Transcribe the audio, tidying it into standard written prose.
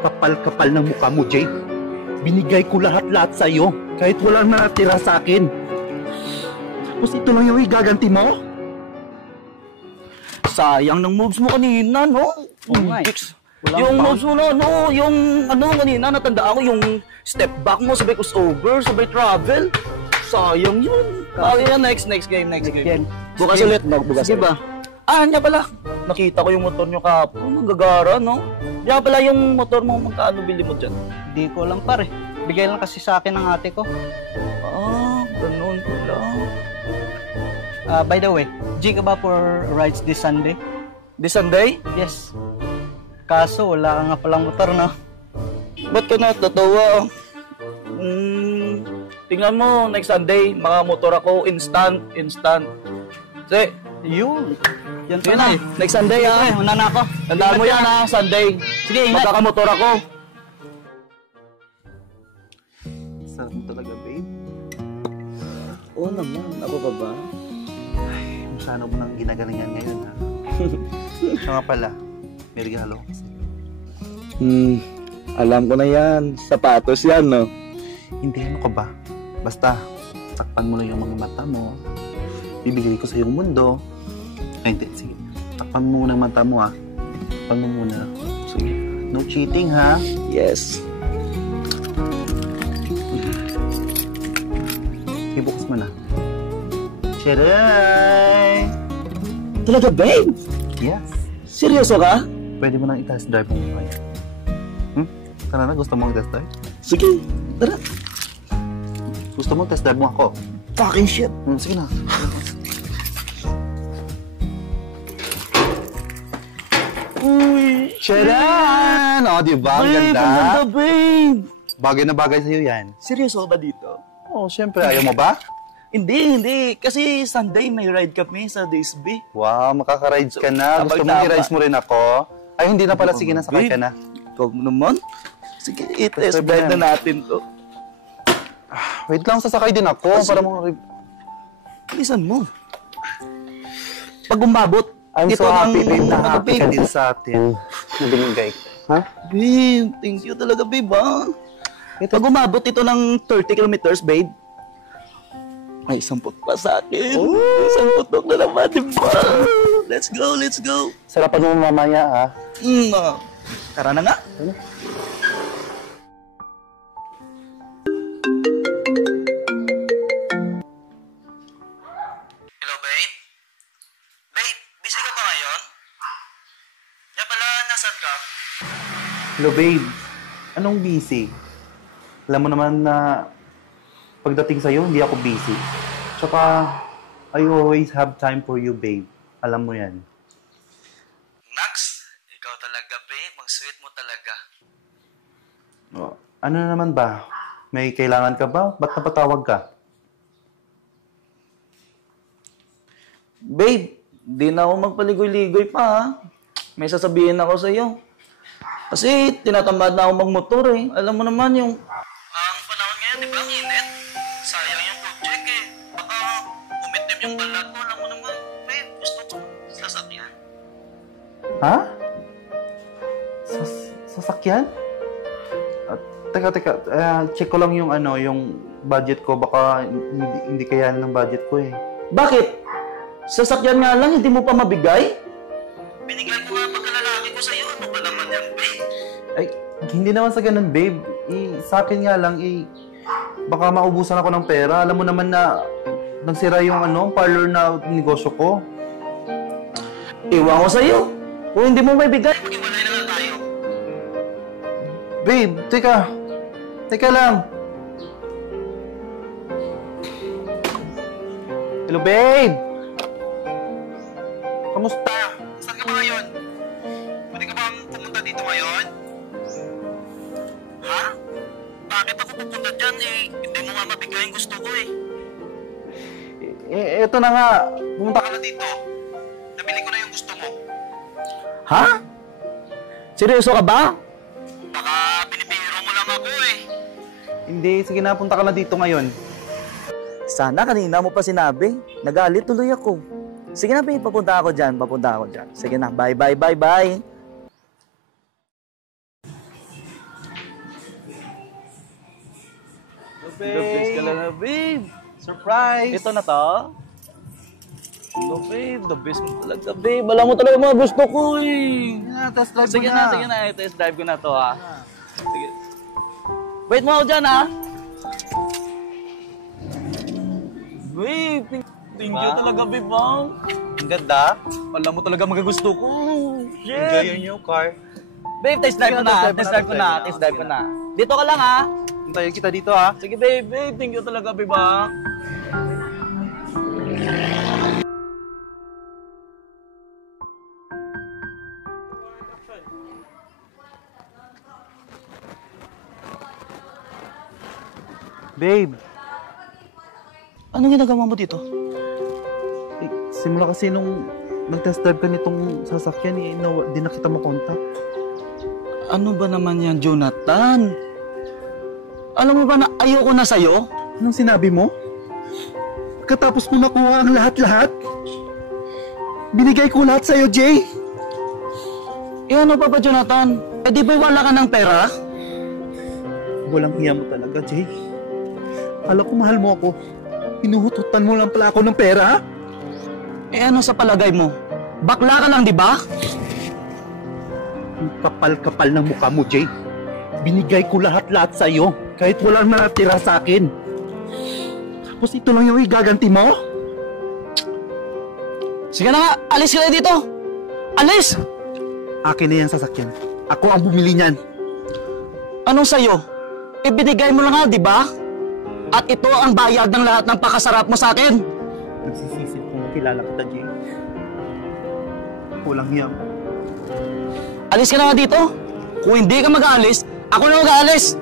Kapal-kapal ng mukha mo, Jake. Binigay ko lahat-lahat sa'yo, kahit walang natira sa akin. Tapos ito lang yung igaganti mo? Sayang ng moves mo kanina, no? Oo nga eh. Yung moves mo na, no? Yung kanina, natandaan ko yung step back mo, sabay crossover, sabay travel. Sayang yun. Okay, next game. Bukas ulit. Sige ba? Niya pala. Nakita ko yung motor nyo kapon. Magagara, no? Diyan pala yung motor mo, magkano bili mo dyan? Hindi ko lang pare. Bigay lang kasi sa akin ng ate ko. Ganun pala. By the way, G ka ba for rides this Sunday? This Sunday? Yes. Kaso wala ka nga palang motor, no? Ba't ka natatawa? Tingnan mo, next Sunday, mga motor ako, instant. Sige, Yun. Yan sige na, next Sunday ha. Pre, una na ako. Tandaan mo yan ha, Sunday. Sige, ingat. Magkakamotor ako. Sarap mo talaga, babe. Oo naman, ako ba ba? Masyado mo nang ginagalingan ngayon, ha? Siya nga pala, may regalo ko kasi. Alam ko na yan. Sapatos yan, no? Hindi, ano ka ba? Basta, takpan mo lang yung mga mata mo. Bibigay ko sa yung mundo. Ay, hindi. Sige. Takpan mo muna ang mata mo, ha? Takpan mo muna. Sige. No cheating, ha? Yes. Ibukas mo na. Charay! Talaga, babe? Yes. Seryoso ka? Pwede mo nang i-test drive mo ngayon. Tara na, gusto mo mag-test drive? Sige, tara. Gusto mo test drive mo ako? Fucking shit. Sige na. Uy, Charan! O, diba? Ang babe, ganda. ang ganda, babe. Bagay na bagay sa'yo yan. Seryoso ka ba dito? Oo, syempre. Ayaw mo ba? Hindi. Kasi Sunday may ride kami sa Disby. Wow, makaka-rides ka na. Gusto mo i-rides mo rin ako? Ay, hindi na pala. Sige na, sakay ka na. Ikaw naman. Sige, i-test drive na natin to. Wait lang, sasakay din ako. Para mo... Bilisan mo. Pag umabot, I'm so happy, babe, na happy ka din sa atin. Nabinigay ko. Ha? Babe, thank you talaga, babe, ha? Pag umabot ito ng 30 kilometers, babe, may 10 pa sa akin. May 10 na naman, diba? Let's go. Sarapan mo mamaya, ha? Tara na nga. Hello, babe? Babe, busy ka ba ngayon? Kaya pala, nasan ka? Hello, babe. Anong busy? Alam mo naman na pagdating sa'yo, hindi ako busy. Tsaka, I always have time for you, babe. Alam mo yan. Max, ikaw talaga, babe. Ang sweet mo talaga. Ano na naman ba? May kailangan ka ba? Ba't napatawag ka? Babe, di na ako magpaligoy-ligoy pa, ha? May sasabihin ako sa'yo. Kasi tinatamad na ako magmotor, eh. Alam mo naman yung... Ang panahon ngayon, di ba? Ang init. Sayang yung project, eh. Baka umitim yung balat mo. Alam mo naman, babe, gusto ko sasakyan. Ha? Sasakyan? Teka. Check ko lang yung yung budget ko. Baka hindi kaya ng budget ko, eh. Bakit? Sasakyan nga lang, hindi mo pa mabigay? Binigay ko nga pagkalalaki ko sa'yo. Ano ba naman yan, babe? Ay, hindi naman sa ganun, babe. Sa akin nga lang, baka maubusan ako ng pera. Alam mo naman na nagsira yung parlor na negosyo ko. Iwan ko sa'yo. Kung hindi mo may bigay, mag-iwalay na lang tayo. Babe, teka. Teka lang. Hello, babe. Kamusta? Saan ka ba ngayon? Pwede ka ba pumunta dito ngayon? Ha? Bakit ako pupunta dyan, eh? Hindi mo nga mabigay yung gusto ko, eh. Eto na nga. Pumunta ka Baka na dito. Nabili ko na yung gusto mo. Ha? Seryoso ka ba? Baka binibiro mo lang ako, eh. Hindi, sige na. Punta ka na dito ngayon. Sana kanina mo pa sinabi. Nagalit tuloy ako. Sige na, babe. Papunta ako dyan. Sige na. Bye. The best ka lang na, babe. Surprise! Ito na to? No, babe. The best mo talaga, babe. Alam mo talaga mga gusto ko eh. Test drive Sige na, sige na. Test drive ko na to, ha. Sige. Wait mo ako dyan, ha. Babe, thank you talaga, babe, ha. Ang ganda. Alam mo talaga mga gusto ko. Enjoy your Shit. new car. Babe, test drive ko na. Test drive ko na. Test drive ko na. Dito ka lang, ha. Hintayin kita dito ha. Sige, babe. Babe, thank you talaga, babe, ha. Babe, Anong ginagawa mo dito? simula kasi nung nag-test drive ka nitong sasakyan, di na kita mo contact. Ano ba naman yan, Jonathan? Alam mo ba na ayoko na sa'yo? Anong sinabi mo? Pagkatapos mo nakuha ang lahat-lahat, binigay ko lahat sa'yo, Jay. Eh ano pa ba, Jonathan? Eh di ba wala ka ng pera? Walang hiya mo talaga, Jay. Kala ko mahal mo ako. Hinuhututan mo lang pala ako ng pera. Eh ano sa palagay mo? Bakla ka lang, di ba? Ang kapal-kapal ng mukha mo, Jay. Binigay ko lahat-lahat sa'yo, kahit walang natira sa akin. Tapos ito lang yung igaganti mo? Sige na nga, alis ka na dito! Alis! Akin na yan sasakyan. Ako ang bumili niyan. Anong sa'yo? Eh binigay mo lang nga, di ba? At ito ang bayad ng lahat ng pakasarap mo sa akin. Nagsisisi kung kilala kita, Jay. Walang hiya mo. Alis ka na nga dito. Kung hindi ka mag-aalis, ako na mag-aalis.